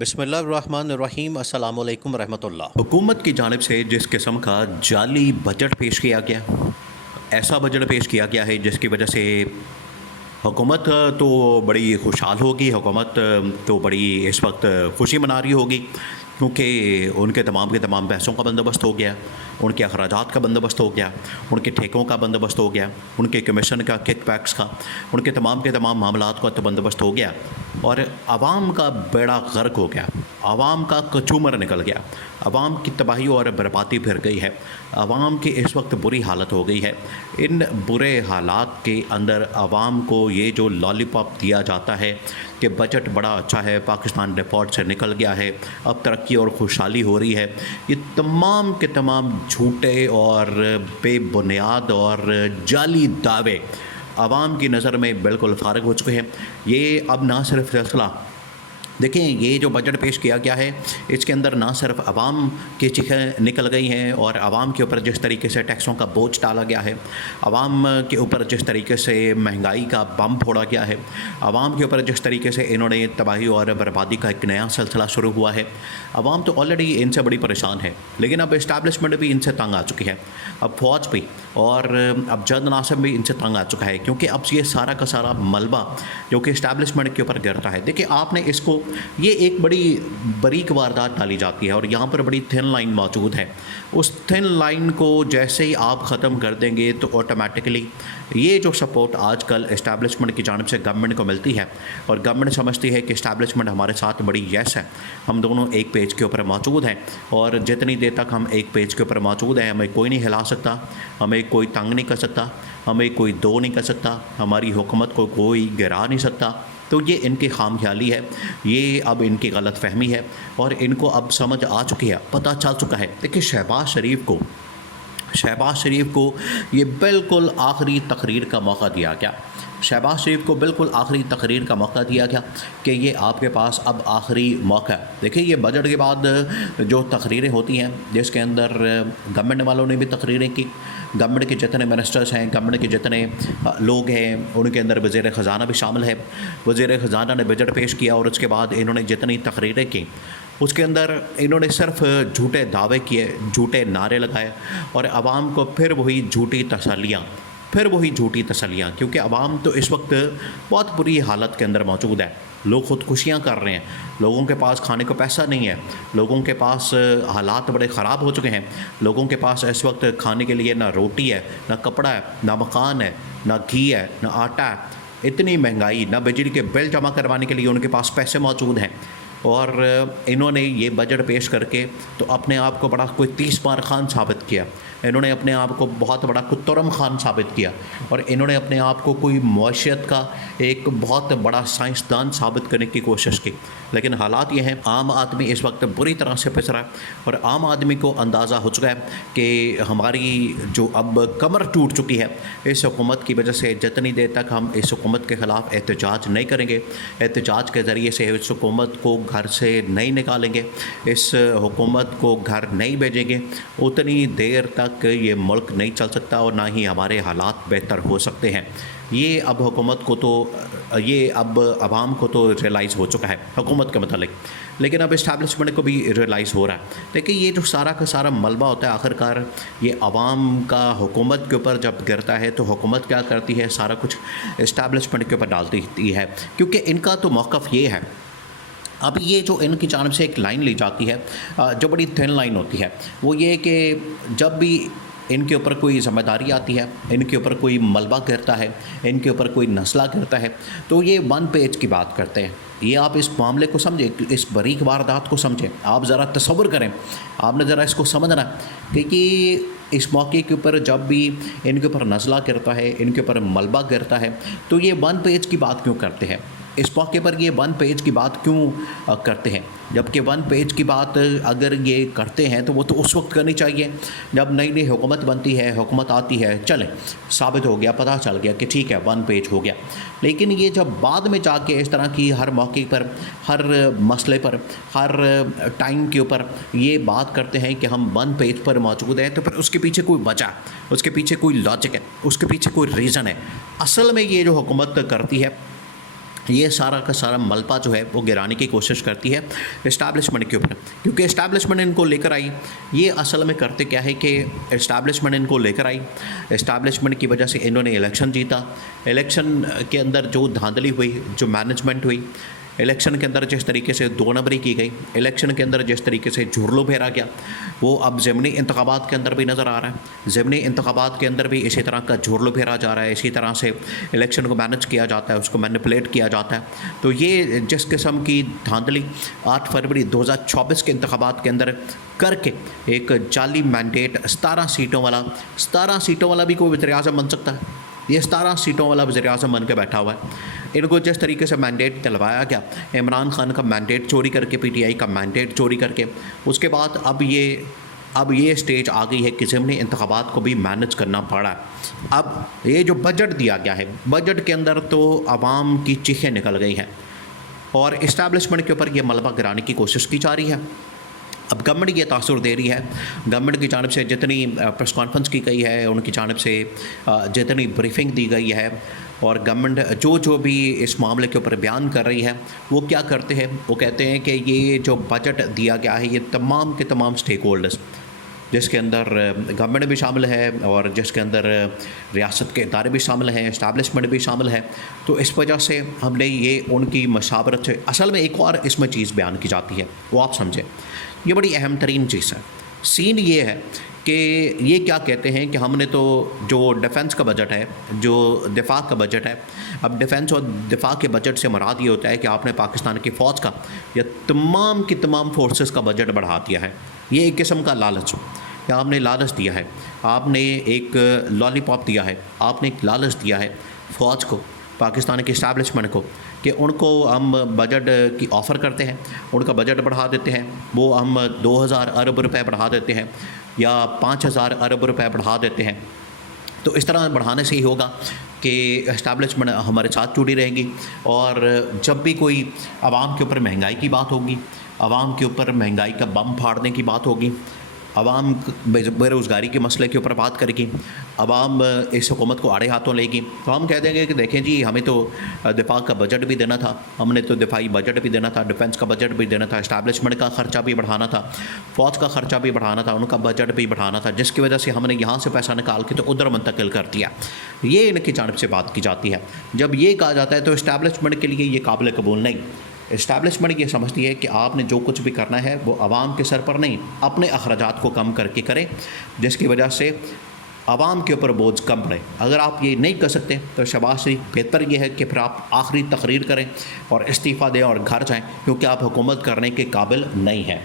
بسم اللہ الرحمن الرحیم۔ السلام علیکم ورحمۃ اللہ۔ حکومت کی جانب سے جس قسم کا جعلی بجٹ پیش کیا گیا، ایسا بجٹ پیش کیا گیا ہے جس کی وجہ سے حکومت تو بڑی خوشحال ہوگی، حکومت تو بڑی اس وقت خوشی منا رہی ہوگی، کیونکہ ان کے تمام پیسوں کا بندوبست ہو گیا، ان کے اخراجات کا بندوبست ہو گیا، ان کے ٹھیکوں کا بندوبست ہو گیا، ان کے کمیشن کا، کک بیکس کا، ان کے تمام معاملات کا تو بندوبست ہو گیا، اور عوام کا بیڑا غرق ہو گیا، عوام کا کچومر نکل گیا، عوام کی تباہی اور بربادی پھر گئی ہے، عوام کی اس وقت بری حالت ہو گئی ہے۔ ان برے حالات کے اندر عوام کو یہ جو لالی پاپ دیا جاتا ہے کہ بجٹ بڑا اچھا ہے، پاکستان ڈیفالٹ سے نکل گیا ہے، اب ترقی اور خوشحالی ہو رہی ہے، یہ تمام کے تمام جھوٹے اور بے بنیاد اور جعلی دعوے عوام کی نظر میں بالکل فارغ ہو چکے ہیں۔ یہ اب نہ صرف فیصلہ دیکھیں، یہ جو بجٹ پیش کیا گیا ہے اس کے اندر نہ صرف عوام کی چیخیں نکل گئی ہیں، اور عوام کے اوپر جس طریقے سے ٹیکسوں کا بوجھ ڈالا گیا ہے، عوام کے اوپر جس طریقے سے مہنگائی کا بم پھوڑا گیا ہے، عوام کے اوپر جس طریقے سے انہوں نے تباہی اور بربادی کا ایک نیا سلسلہ شروع ہوا ہے، عوام تو آلریڈی ان سے بڑی پریشان ہے، لیکن اب اسٹیبلشمنٹ بھی ان سے تنگ آ چکی ہے، اب فوج بھی اور اب جد ناصب بھی ان سے تنگ آ چکا ہے، کیونکہ اب یہ سارا کا سارا ملبہ جو کہ اسٹیبلشمنٹ کے اوپر گرتا ہے۔ دیکھیں، آپ نے اس کو، یہ ایک بڑی باریک واردات ڈالی جاتی ہے، اور یہاں پر بڑی تھن لائن موجود ہے، اس تھن لائن کو جیسے ہی آپ ختم کر دیں گے تو آٹومیٹکلی یہ جو سپورٹ آج کل اسٹیبلشمنٹ کی جانب سے گورنمنٹ کو ملتی ہے، اور گورنمنٹ سمجھتی ہے کہ اسٹیبلشمنٹ ہمارے ساتھ بڑی یس ہے، ہم دونوں ایک پیج کے اوپر موجود ہیں، اور جتنی دیر تک ہم ایک پیج کے اوپر موجود ہیں ہمیں کوئی نہیں ہلا سکتا، ہمیں کوئی تنگ نہیں کر سکتا، ہمیں کوئی دو نہیں کر سکتا، ہماری حکومت کو کوئی گرا نہیں سکتا۔ تو یہ ان کی خام خیالی ہے، یہ اب ان کی غلط فہمی ہے، اور ان کو اب سمجھ آ چکی ہے، پتہ چل چکا ہے۔ دیکھیں، شہباز شریف کو یہ بالکل آخری تقریر کا موقع دیا گیا، شہباز شریف کو بالکل آخری تقریر کا موقع دیا گیا کہ یہ آپ کے پاس اب آخری موقع ہے۔ دیکھیں، یہ بجٹ کے بعد جو تقریریں ہوتی ہیں جس کے اندر گورنمنٹ والوں نے بھی تقریریں کی، گورنمنٹ کے جتنے منسٹرز ہیں، گورنمنٹ کے جتنے لوگ ہیں، ان کے اندر وزیر خزانہ بھی شامل ہے، وزیر خزانہ نے بجٹ پیش کیا، اور اس کے بعد انہوں نے جتنی تقریریں کی اس کے اندر انہوں نے صرف جھوٹے دعوے کیے، جھوٹے نعرے لگائے، اور عوام کو پھر وہی جھوٹی تسلیاں، کیونکہ عوام تو اس وقت بہت بری حالت کے اندر موجود ہے، لوگ خودکشیاں کر رہے ہیں، لوگوں کے پاس کھانے کو پیسہ نہیں ہے، لوگوں کے پاس حالات بڑے خراب ہو چکے ہیں، لوگوں کے پاس اس وقت کھانے کے لیے نہ روٹی ہے، نہ کپڑا ہے، نہ مکان ہے، نہ گھی ہے، نہ آٹا ہے، اتنی مہنگائی، نہ بجلی کے بل جمع کروانے کے لیے ان کے پاس پیسے موجود ہیں، اور انہوں نے یہ بجٹ پیش کر کے تو اپنے آپ کو بڑا کوئی 30 بار خان ثابت کیا، انہوں نے اپنے آپ کو بہت بڑا کوئی ترم خان ثابت کیا، اور انہوں نے اپنے آپ کو کوئی معیشت کا ایک بہت بڑا سائنسدان ثابت کرنے کی کوشش کی، لیکن حالات یہ ہیں، عام آدمی اس وقت بری طرح سے پس رہا ہے، اور عام آدمی کو اندازہ ہو چکا ہے کہ ہماری جو اب کمر ٹوٹ چکی ہے اس حکومت کی وجہ سے، جتنی دیر تک ہم اس حکومت کے خلاف احتجاج نہیں کریں گے، احتجاج کے ذریعے سے اس حکومت کو گھر سے نہیں نکالیں گے، اس حکومت کو گھر نہیں بھیجیں گے، اتنی دیر تک یہ ملک نہیں چل سکتا، اور نہ ہی ہمارے حالات بہتر ہو سکتے ہیں۔ یہ اب حکومت کو تو، یہ اب عوام کو تو ریئلائز ہو چکا ہے حکومت کے متعلق، لیکن اب اسٹیبلشمنٹ کو بھی ریئلائز ہو رہا ہے۔ لیکن یہ جو سارا کا سارا ملبہ ہوتا ہے، آخر کار یہ عوام کا حکومت کے اوپر جب گرتا ہے تو حکومت کیا کرتی ہے، سارا کچھ اسٹیبلشمنٹ کے اوپر ڈالتی ہے، کیونکہ ان کا تو موقف یہ ہے۔ اب یہ جو ان کی جانب سے ایک لائن لی جاتی ہے جو بڑی تھن لائن ہوتی ہے، وہ یہ کہ جب بھی ان کے اوپر کوئی ذمہ داری آتی ہے، ان کے اوپر کوئی ملبہ گرتا ہے، ان کے اوپر کوئی مسئلہ گرتا ہے، تو یہ 1 پیج کی بات کرتے ہیں۔ یہ آپ اس معاملے کو سمجھیں، اس باریک واردات کو سمجھیں، آپ ذرا تصور کریں، آپ نے ذرا اس کو سمجھنا کہ اس موقع کے اوپر جب بھی ان کے اوپر نزلہ گرتا ہے، ان کے اوپر ملبہ گرتا ہے، تو یہ 1 پیج کی بات کیوں کرتے ہیں، اس موقع پر یہ 1 پیج کی بات کیوں کرتے ہیں، جبکہ 1 پیج کی بات اگر یہ کرتے ہیں تو وہ تو اس وقت کرنی چاہیے جب نئی حکومت بنتی ہے، حکومت آتی ہے، چلیں ثابت ہو گیا، پتہ چل گیا کہ ٹھیک ہے 1 پیج ہو گیا، لیکن یہ جب بعد میں جا کے اس طرح کی ہر موقع پر، ہر مسئلے پر، ہر ٹائم کے اوپر یہ بات کرتے ہیں کہ ہم 1 پیج پر موجود ہیں، تو پھر اس کے پیچھے کوئی وجہ، اس کے پیچھے کوئی لاجک ہے، اس کے پیچھے کوئی ریزن ہے۔ اصل میں یہ جو حکومت کرتی ہے یہ سارا کا سارا ملبہ جو ہے وہ گرانے کی کوشش کرتی ہے اسٹیبلشمنٹ کے اوپر، کیونکہ اسٹیبلشمنٹ ان کو لے کر آئی. یہ اصل میں کرتے کیا ہے کہ اسٹیبلشمنٹ ان کو لے کر آئی، اسٹیبلشمنٹ کی وجہ سے انہوں نے الیکشن جیتا. الیکشن کے اندر جو دھاندلی ہوئی، جو مینجمنٹ ہوئی، الیکشن کے اندر جس طریقے سے دو نمبری کی گئی، الیکشن کے اندر جس طریقے سے جھرلو پھیرا گیا، وہ اب ضمنی انتخابات کے اندر بھی نظر آ رہا ہے. ضمنی انتخابات کے اندر بھی اسی طرح کا جھرلو پھیرا جا رہا ہے، اسی طرح سے الیکشن کو مینج کیا جاتا ہے، اس کو مینپولیٹ کیا جاتا ہے. تو یہ جس قسم کی دھاندلی 8 فروری 2024 کے انتخابات کے اندر کر کے ایک جعلی مینڈیٹ 17 سیٹوں والا بھی کوئی وزیر اعظم بن سکتا ہے. یہ 17 سیٹوں والا وزیر اعظم بن کے بیٹھا ہوا ہے. ان کو جس طریقے سے مینڈیٹ دلوایا گیا، عمران خان کا مینڈیٹ چوری کر کے، پی ٹی آئی کا مینڈیٹ چوری کر کے، اس کے بعد اب یہ اسٹیج آ گئی ہے کہ ضمنی انتخابات کو بھی مینج کرنا پڑا ہے. اب یہ جو بجٹ دیا گیا ہے، بجٹ کے اندر تو عوام کی چیخیں نکل گئی ہیں اور اسٹیبلشمنٹ کے اوپر یہ ملبہ گرانے کی کوشش کی جا رہی ہے. اب گورنمنٹ یہ تاثر دے رہی ہے، گورنمنٹ کی جانب سے جتنی پریس کانفرنس کی گئی ہے، ان کی جانب سے جتنی بریفنگ دی گئی ہے، اور گورنمنٹ جو بھی اس معاملے کے اوپر بیان کر رہی ہے، وہ کیا کرتے ہیں؟ وہ کہتے ہیں کہ یہ جو بجٹ دیا گیا ہے، یہ تمام کے تمام سٹیک ہولڈرز، جس کے اندر گورنمنٹ بھی شامل ہے اور جس کے اندر ریاست کے ادارے بھی شامل ہیں، اسٹیبلشمنٹ بھی شامل ہے. تو اس وجہ سے ہم نے یہ ان کی مشاورت سے، اصل میں ایک اور اس میں چیز بیان کی جاتی ہے، وہ آپ سمجھیں، یہ بڑی اہم ترین چیز ہے. سین یہ ہے کہ یہ کیا کہتے ہیں کہ ہم نے تو جو ڈیفنس کا بجٹ ہے، جو دفاع کا بجٹ ہے، اب ڈیفنس اور دفاع کے بجٹ سے مراد یہ ہوتا ہے کہ آپ نے پاکستان کی فوج کا یا تمام کی تمام فورسز کا بجٹ بڑھا دیا ہے. یہ ایک قسم کا لالچ، کہ آپ نے لالچ دیا ہے، آپ نے ایک لالی پاپ دیا ہے، آپ نے ایک لالچ دیا ہے فوج کو، پاکستان کی اسٹیبلشمنٹ کو، کہ ان کو ہم بجٹ کی آفر کرتے ہیں، ان کا بجٹ بڑھا دیتے ہیں، وہ ہم 2000 ارب روپے بڑھا دیتے ہیں یا 5000 ارب روپے بڑھا دیتے ہیں. تو اس طرح بڑھانے سے ہی ہوگا کہ اسٹیبلشمنٹ ہمارے ساتھ جڑی رہیں گی. اور جب بھی کوئی عوام کے اوپر مہنگائی کی بات ہوگی، عوام کے اوپر مہنگائی کا بم پھاڑنے کی بات ہوگی، عوام بے روزگاری کے مسئلے کے اوپر بات کرے گی، عوام اس حکومت کو آڑے ہاتھوں لے گی، تو ہم کہہ دیں گے کہ دیکھیں جی، ہمیں تو دفاع کا بجٹ بھی دینا تھا، ہم نے تو دفاعی بجٹ بھی دینا تھا، ڈیفنس کا بجٹ بھی دینا تھا، اسٹیبلشمنٹ کا خرچہ بھی بڑھانا تھا، فوج کا خرچہ بھی بڑھانا تھا، ان کا بجٹ بھی بڑھانا تھا، جس کی وجہ سے ہم نے یہاں سے پیسہ نکال کے تو ادھر منتقل کر دیا. یہ ان کی جانب سے بات کی جاتی ہے. جب یہ کہا جاتا ہے تو اسٹیبلشمنٹ کے لیے یہ قابل قبول نہیں. اسٹیبلشمنٹ یہ سمجھتی ہے کہ آپ نے جو کچھ بھی کرنا ہے وہ عوام کے سر پر نہیں، اپنے اخراجات کو کم کر کے کریں، جس کی وجہ سے عوام کے اوپر بوجھ کم پڑے. اگر آپ یہ نہیں کر سکتے تو شہباز شریف بہتر یہ ہے کہ پھر آپ آخری تقریر کریں اور استعفیٰ دیں اور گھر جائیں، کیونکہ آپ حکومت کرنے کے قابل نہیں ہیں.